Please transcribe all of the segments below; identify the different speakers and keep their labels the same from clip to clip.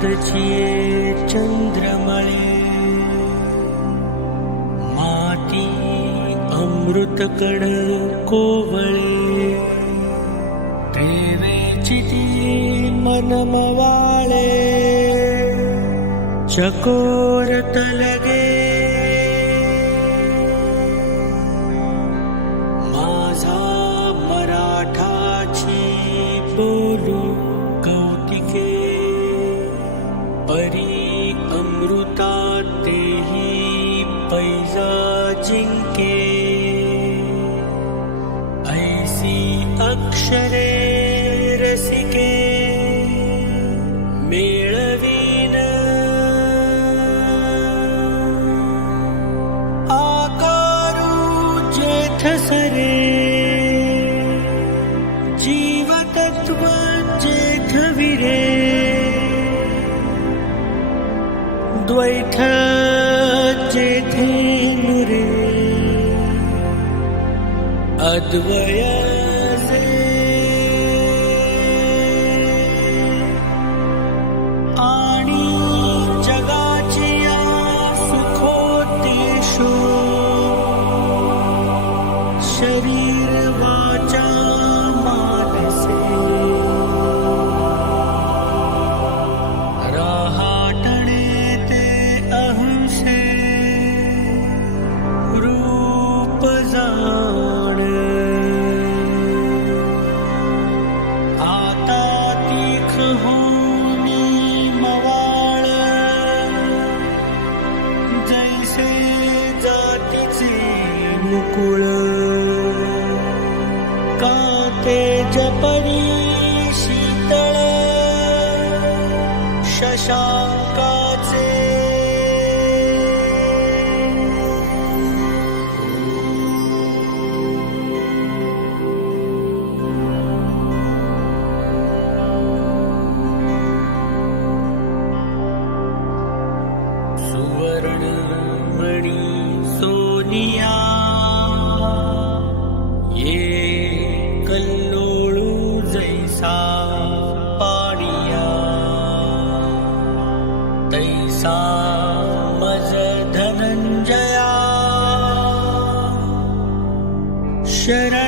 Speaker 1: छिये चन्द्रमळे माती अमृतकण कोवळे प्रेवेचिति मनमवाळे चकोरतलगे माझा जिंके ऐसी अक्षरे रसिके मेळवीन आकारू जेथ सरे जीवतत्व जेथ विरे द्वैथ अद्वय काते जपरी शीतळ शशांकाचे जैसा पाडिया तैसा मज धनंजया शरण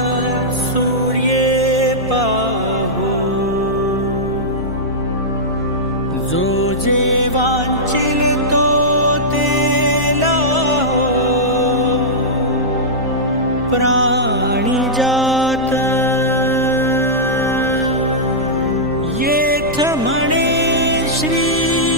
Speaker 1: see.